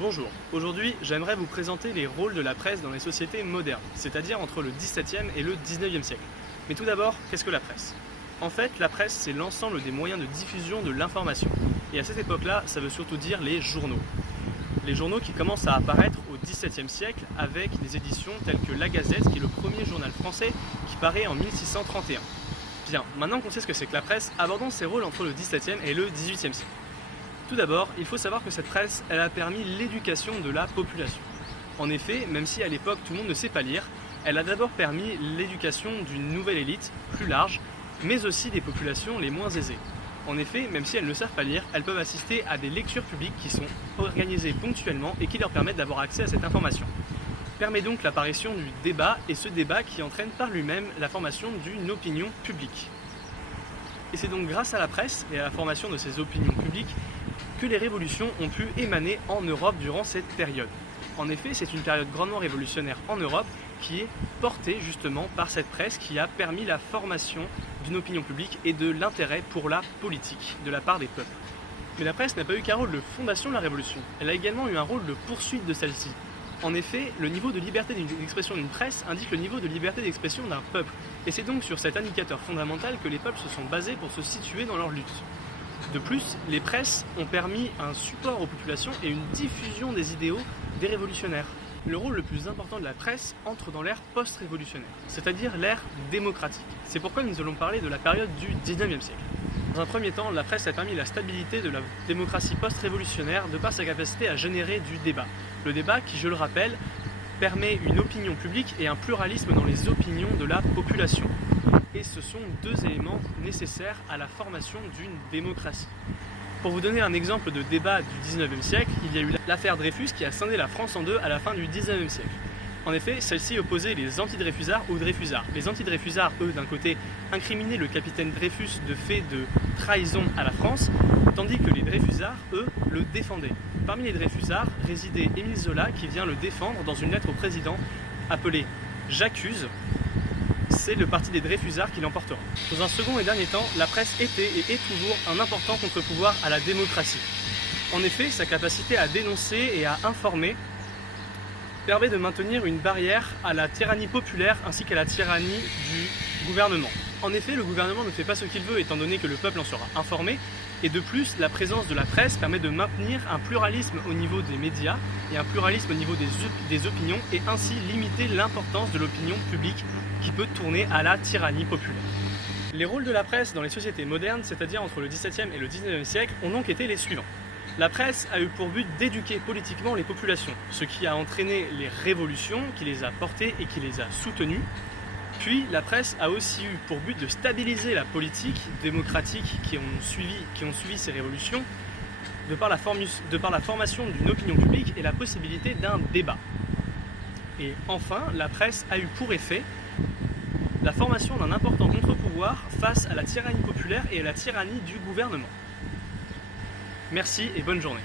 Bonjour, aujourd'hui j'aimerais vous présenter les rôles de la presse dans les sociétés modernes, c'est-à-dire entre le XVIIe et le XIXe siècle. Mais tout d'abord, qu'est-ce que la presse? En fait, la presse c'est l'ensemble des moyens de diffusion de l'information. Et à cette époque-là, ça veut surtout dire les journaux. Les journaux qui commencent à apparaître au XVIIe siècle avec des éditions telles que La Gazette, qui est le premier journal français qui paraît en 1631. Bien, maintenant qu'on sait ce que c'est que la presse, abordons ses rôles entre le XVIIe et le XVIIIe siècle. Tout d'abord, il faut savoir que cette presse, elle a permis l'éducation de la population. En effet, même si à l'époque tout le monde ne sait pas lire, elle a d'abord permis l'éducation d'une nouvelle élite, plus large, mais aussi des populations les moins aisées. En effet, même si elles ne savent pas lire, elles peuvent assister à des lectures publiques qui sont organisées ponctuellement et qui leur permettent d'avoir accès à cette information. Permet donc l'apparition du débat, et ce débat qui entraîne par lui-même la formation d'une opinion publique. Et c'est donc grâce à la presse et à la formation de ces opinions publiques que les révolutions ont pu émaner en Europe durant cette période. En effet, c'est une période grandement révolutionnaire en Europe qui est portée justement par cette presse qui a permis la formation d'une opinion publique et de l'intérêt pour la politique de la part des peuples. Mais la presse n'a pas eu qu'un rôle de fondation de la révolution, elle a également eu un rôle de poursuite de celle-ci. En effet, le niveau de liberté d'expression d'une presse indique le niveau de liberté d'expression d'un peuple, et c'est donc sur cet indicateur fondamental que les peuples se sont basés pour se situer dans leur lutte. De plus, les presses ont permis un support aux populations et une diffusion des idéaux des révolutionnaires. Le rôle le plus important de la presse entre dans l'ère post-révolutionnaire, c'est-à-dire l'ère démocratique. C'est pourquoi nous allons parler de la période du XIXe siècle. Dans un premier temps, la presse a permis la stabilité de la démocratie post-révolutionnaire de par sa capacité à générer du débat. Le débat qui, je le rappelle, permet une opinion publique et un pluralisme dans les opinions de la population. Et ce sont deux éléments nécessaires à la formation d'une démocratie. Pour vous donner un exemple de débat du XIXe siècle, il y a eu l'affaire Dreyfus qui a scindé la France en deux à la fin du XIXe siècle. En effet, celle-ci opposait les anti-Dreyfusards aux Dreyfusards. Les anti-Dreyfusards, eux, d'un côté, incriminaient le capitaine Dreyfus de fait de trahison à la France, tandis que les Dreyfusards, eux, le défendaient. Parmi les Dreyfusards résidait Émile Zola qui vient le défendre dans une lettre au président appelée « J'accuse ». C'est le parti des Dreyfusards qui l'emportera. Dans un second et dernier temps, la presse était et est toujours un important contre-pouvoir à la démocratie. En effet, sa capacité à dénoncer et à informer permet de maintenir une barrière à la tyrannie populaire ainsi qu'à la tyrannie du gouvernement. En effet, le gouvernement ne fait pas ce qu'il veut étant donné que le peuple en sera informé, et de plus, la présence de la presse permet de maintenir un pluralisme au niveau des médias et un pluralisme au niveau des opinions et ainsi limiter l'importance de l'opinion publique qui peut tourner à la tyrannie populaire. Les rôles de la presse dans les sociétés modernes, c'est-à-dire entre le XVIIe et le XIXe siècle, ont donc été les suivants. La presse a eu pour but d'éduquer politiquement les populations, ce qui a entraîné les révolutions, qui les a portées et qui les a soutenues. Puis la presse a aussi eu pour but de stabiliser la politique démocratique qui ont suivi ces révolutions, de par la formation d'une opinion publique et la possibilité d'un débat. Et enfin, la presse a eu pour effet la formation d'un important contre-pouvoir face à la tyrannie populaire et à la tyrannie du gouvernement. Merci et bonne journée.